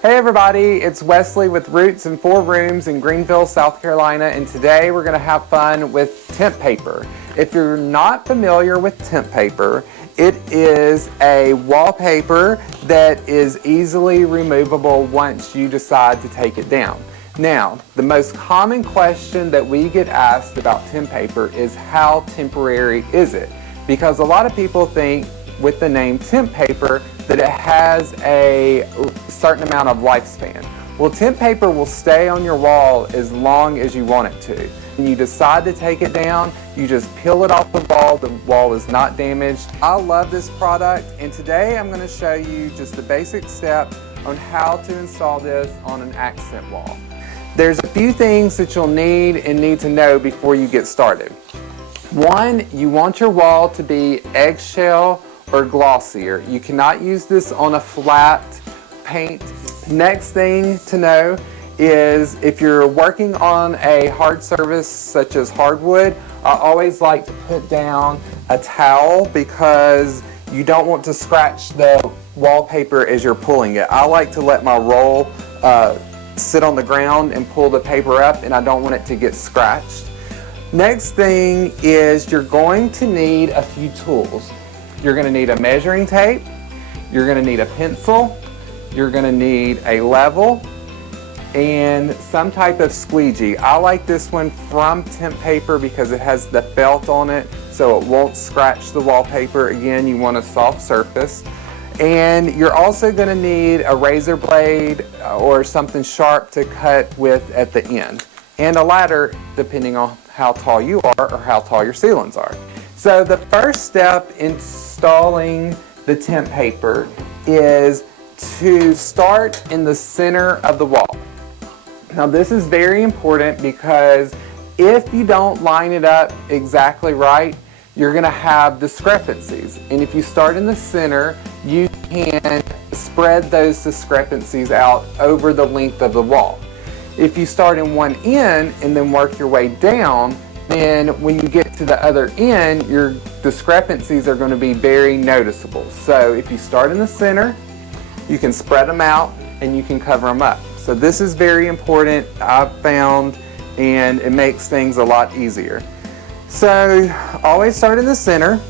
Hey everybody, it's Wesley with Roots and 4 Rooms in Greenville, South Carolina, and today we're going to have fun with Tempaper. If you're not familiar with Tempaper, it is a wallpaper that is easily removable once you decide to take it down. Now, the most common question that we get asked about Tempaper is how temporary is it? Because a lot of people think with the name Tempaper that it has a certain amount of lifespan. Well, Tempaper will stay on your wall as long as you want it to. When you decide to take it down, you just peel it off the wall is not damaged. I love this product, and today I'm going to show you just the basic steps on how to install this on an accent wall. There's a few things that you'll need to know before you get started. One, you want your wall to be eggshell or glossier. You cannot use this on a flat paint. Next thing to know is if you're working on a hard surface such as hardwood, I always like to put down a towel because you don't want to scratch the wallpaper as you're pulling it. I like to let my roll sit on the ground and pull the paper up, and I don't want it to get scratched. Next thing is you're going to need a few tools. You're going to need a measuring tape, you're going to need a pencil, you're going to need a level, and some type of squeegee. I like this one from Tempaper because it has the felt on it so it won't scratch the wallpaper. Again, you want a soft surface. And you're also going to need a razor blade or something sharp to cut with at the end, and a ladder depending on how tall you are or how tall your ceilings are. So the first step in installing the Tempaper is to start in the center of the wall. Now this is very important because if you don't line it up exactly right, you're going to have discrepancies. And if you start in the center, you can spread those discrepancies out over the length of the wall. If you start in one end and then work your way down, then when you get to the other end, your discrepancies are going to be very noticeable. So if you start in the center, you can spread them out and you can cover them up. So this is very important, I've found, and it makes things a lot easier. So always start in the center.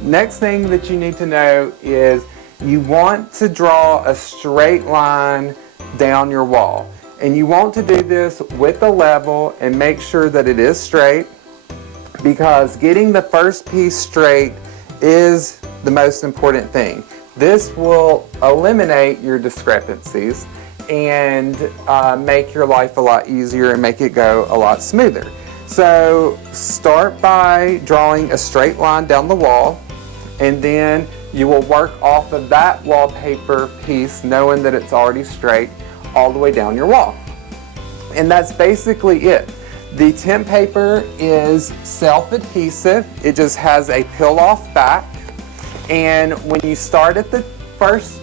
Next thing that you need to know is you want to draw a straight line down your wall. And you want to do this with a level and make sure that it is straight, because getting the first piece straight is the most important thing. This will eliminate your discrepancies and make your life a lot easier and make it go a lot smoother. So start by drawing a straight line down the wall, and then you will work off of that wallpaper piece knowing that it's already straight all the way down your wall. And that's basically it. The Tempaper is self-adhesive. It just has a peel-off back. And when you start at the first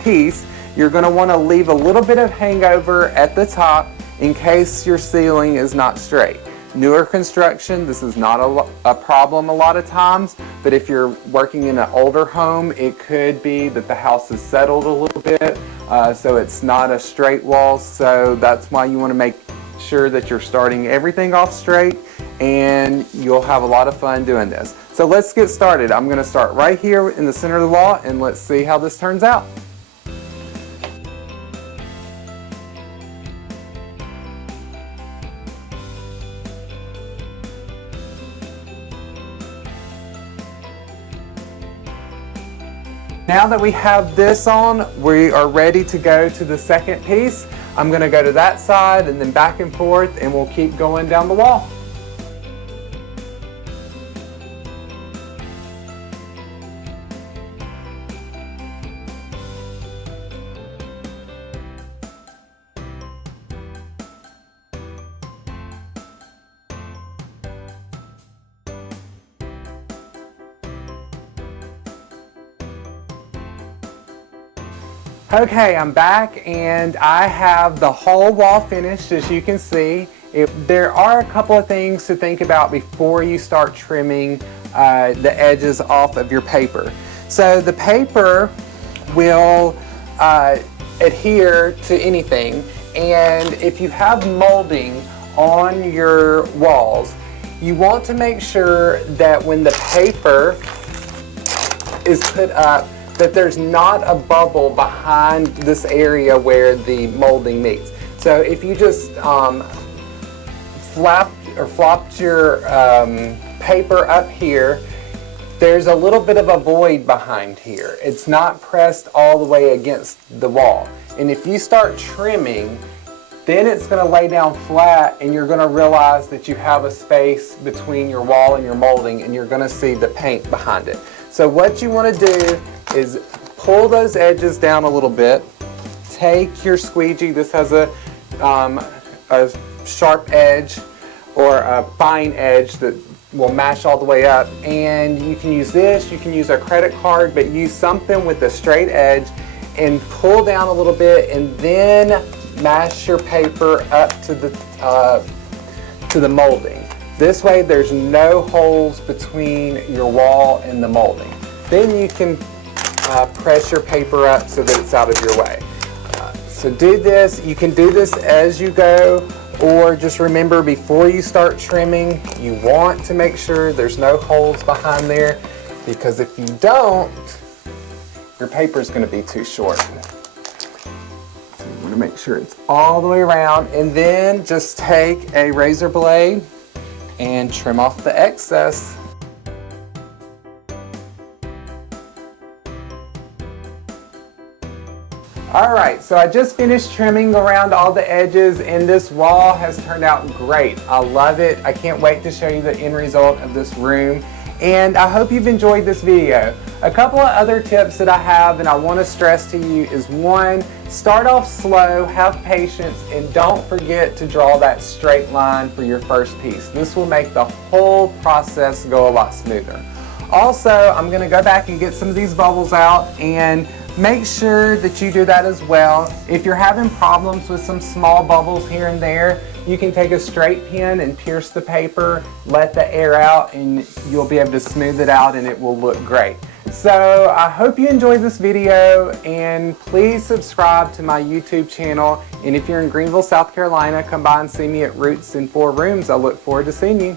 piece, you're going to want to leave a little bit of hangover at the top in case your ceiling is not straight. Newer construction, this is not a problem a lot of times, but if you're working in an older home, it could be that the house is settled a little bit, so it's not a straight wall. So that's why you want to make sure that you're starting everything off straight, and you'll have a lot of fun doing this. So let's get started. I'm going to start right here in the center of the wall, and let's see how this turns out. Now that we have this on, we are ready to go to the second piece. I'm going to go to that side and then back and forth, and we'll keep going down the wall. Okay, I'm back and I have the whole wall finished, as you can see. There are a couple of things to think about before you start trimming the edges off of your paper. So the paper will adhere to anything. And if you have molding on your walls, you want to make sure that when the paper is put up, that there's not a bubble behind this area where the molding meets. So if you just flopped your paper up here, there's a little bit of a void behind here. It's not pressed all the way against the wall. And if you start trimming, then it's going to lay down flat, and you're going to realize that you have a space between your wall and your molding, and you're going to see the paint behind it. So what you want to do is pull those edges down a little bit. Take your squeegee. This has a sharp edge or a fine edge that will mash all the way up, and you can use this, you can use a credit card, but use something with a straight edge and pull down a little bit, and then mash your paper up to the molding. This way there's no holes between your wall and the molding. Then you can press your paper up so that it's out of your way. So do this. You can do this as you go, or just remember, before you start trimming, you want to make sure there's no holes behind there, because if you don't, your paper is going to be too short. So you want to make sure it's all the way around, and then just take a razor blade and trim off the excess. Alright, so I just finished trimming around all the edges, and this wall has turned out great. I love it. I can't wait to show you the end result of this room, and I hope you've enjoyed this video. A couple of other tips that I have and I want to stress to you is, one, start off slow, have patience, and don't forget to draw that straight line for your first piece. This will make the whole process go a lot smoother. Also, I'm going to go back and get some of these bubbles out, and make sure that you do that as well. If you're having problems with some small bubbles here and there, you can take a straight pin and pierce the paper, let the air out, and you'll be able to smooth it out, and it will look great. So I hope you enjoyed this video, and please subscribe to my YouTube channel. And if you're in Greenville, South Carolina, come by and see me at Roots in 4 Rooms. I look forward to seeing you.